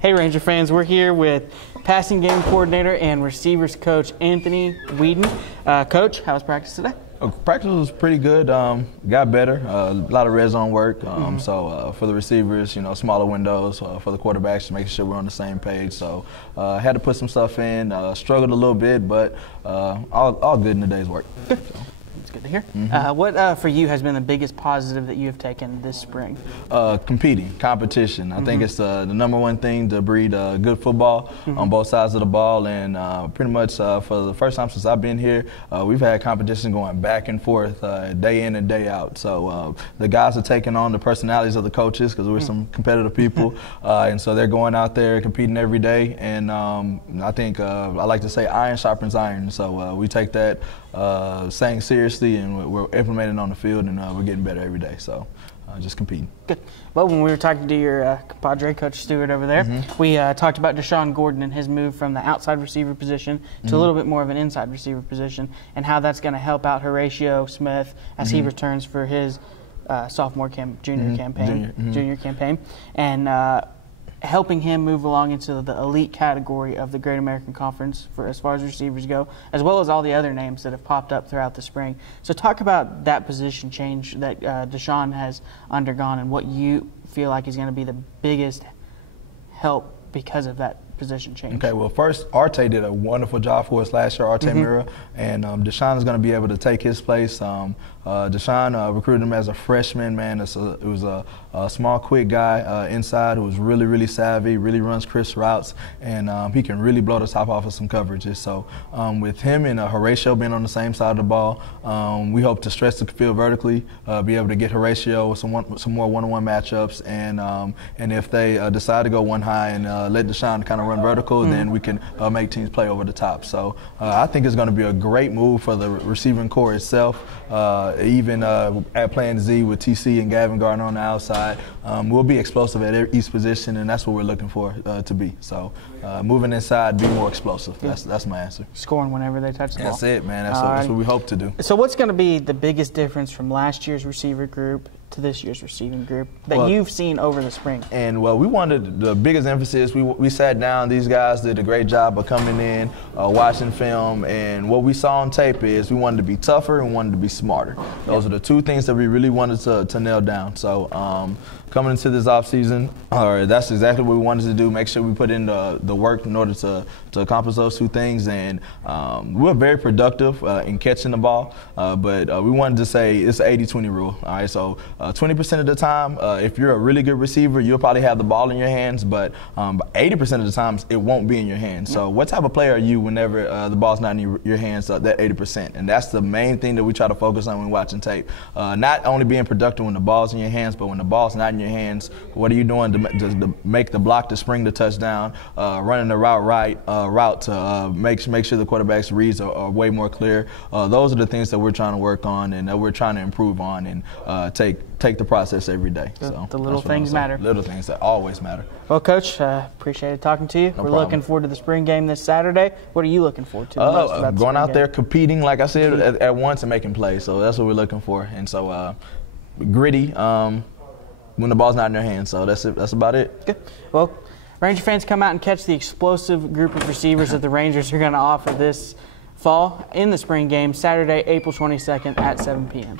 Hey Ranger fans, we're here with passing game coordinator and receivers coach Anthony Weeden. Coach, how was practice today? Practice was pretty good. Got better. A lot of red zone work. So for the receivers, smaller windows. For the quarterbacks, making sure we're on the same page. So had to put some stuff in. Struggled a little bit, but all good in the day's work. Good. So. That's good to hear. What for you has been the biggest positive that you have taken this spring? Competing, competition. I think it's the number one thing to breed good football on both sides of the ball. And pretty much for the first time since I've been here, we've had competition going back and forth day in and day out. So the guys are taking on the personalities of the coaches because we're some competitive people. And so they're going out there competing every day. And I think I like to say iron sharpens iron. So we take that saying seriously, and we're implementing on the field, and we're getting better every day. So just competing. Good. Well, when we were talking to your compadre, Coach Stewart over there, we talked about Deshaun Gordon and his move from the outside receiver position to a little bit more of an inside receiver position, and how that's going to help out Horatio Smith as he returns for his junior campaign, and helping him move along into the elite category of the Great American Conference for as far as receivers go, as well as all the other names that have popped up throughout the spring. So talk about that position change that Deshaun has undergone and what you feel like is going to be the biggest help because of that position change. Okay, well, first, Arte did a wonderful job for us last year, Arte Mira, and Deshaun is going to be able to take his place. Deshaun recruited him as a freshman, man. It was a small, quick guy inside who was really, really savvy, really runs crisp routes, and he can really blow the top off of some coverages. So with him and Horatio being on the same side of the ball, we hope to stretch the field vertically, be able to get Horatio with some more one-on-one matchups, and if they decide to go one high and let Deshaun kind of run vertical, then we can make teams play over the top. So I think it's going to be a great move for the receiving core itself. Even at playing Z with TC and Gavin Gardner on the outside, we'll be explosive at each position, and that's what we're looking for to be. So moving inside, be more explosive. That's my answer. Scoring whenever they touch the ball. That's it, man. That's what we hope to do. So what's going to be the biggest difference from last year's receiver group to this year's receiving group that you've seen over the spring? And we wanted the biggest emphasis. We sat down. These guys did a great job of coming in, watching film, and what we saw on tape is we wanted to be tougher and wanted to be smarter. Those are the two things that we really wanted to nail down. So coming into this offseason, that's exactly what we wanted to do, make sure we put in the work in order to accomplish those two things. And we were very productive in catching the ball, but we wanted to say it's an 80-20 rule. All right, so 20% of the time, if you're a really good receiver, you'll probably have the ball in your hands, but 80% of the times it won't be in your hands. So what type of player are you whenever the ball's not in your hands, that 80%? And that's the main thing that we try to focus on when watching tape. Not only being productive when the ball's in your hands, but when the ball's not in your hands, what are you doing to make the block to spring the touchdown, running the route to make sure the quarterback's reads are way more clear. Those are the things that we're trying to work on and that we're trying to improve on and take the process every day. So the little things matter. Little things that always matter. Well, Coach, appreciated talking to you. We're looking forward to the spring game this Saturday. What are you looking forward to most about the going out there, competing, like I said, at once and making plays. So that's what we're looking for. And so gritty when the ball's not in your hands. So that's it. That's about it. Good. Well, Ranger fans, come out and catch the explosive group of receivers that the Rangers are going to offer this fall in the spring game, Saturday, April 22nd at 7 p.m.